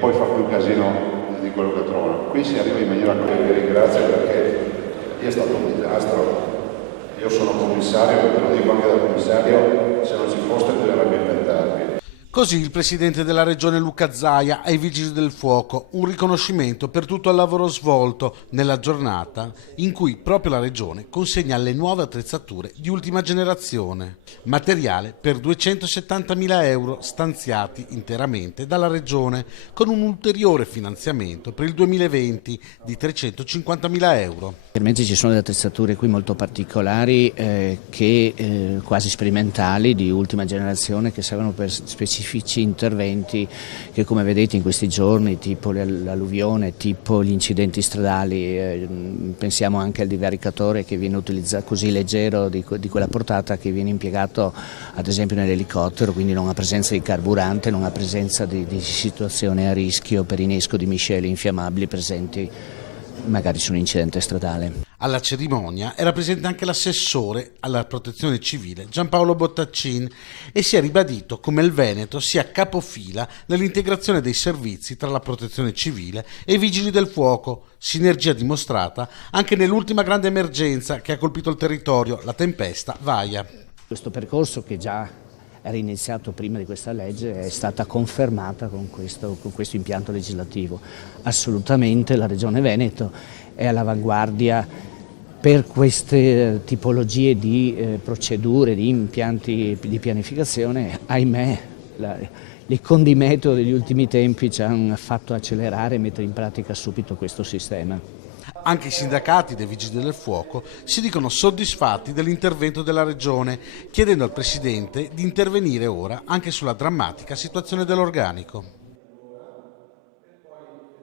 poi fa più casino di quello che trovano. Qui si arriva in maniera che ringrazio perché lì è stato un disastro. Io sono commissario, ve lo dico anche da commissario, se non ci foste bisognerebbe inventarvi. Così il presidente della regione Luca Zaia ai Vigili del Fuoco, un riconoscimento per tutto il lavoro svolto nella giornata in cui proprio la regione consegna le nuove attrezzature di ultima generazione, materiale per 270.000 euro stanziati interamente dalla regione, con un ulteriore finanziamento per il 2020 di 350.000 euro. Chiaramente ci sono delle attrezzature qui molto particolari quasi sperimentali di ultima generazione che servono per specifici interventi che, come vedete in questi giorni, tipo l'alluvione, tipo gli incidenti stradali, pensiamo anche al divaricatore che viene utilizzato così leggero di quella portata, che viene impiegato ad esempio nell'elicottero, quindi non ha presenza di carburante, non ha presenza di situazioni a rischio per innesco di miscele infiammabili presenti magari su un incidente stradale. Alla cerimonia era presente anche l'assessore alla protezione civile Giampaolo Bottaccin e si è ribadito come il Veneto sia capofila nell'integrazione dei servizi tra la protezione civile e i vigili del fuoco, sinergia dimostrata anche nell'ultima grande emergenza che ha colpito il territorio, la tempesta Vaia. Questo percorso, che già era iniziato prima di questa legge, è stata confermata con questo impianto legislativo. Assolutamente la Regione Veneto è all'avanguardia per queste tipologie di procedure, di impianti di pianificazione. Ahimè, il condimento degli ultimi tempi ci hanno fatto accelerare e mettere in pratica subito questo sistema. Anche i sindacati dei Vigili del Fuoco si dicono soddisfatti dell'intervento della Regione, chiedendo al Presidente di intervenire ora anche sulla drammatica situazione dell'organico.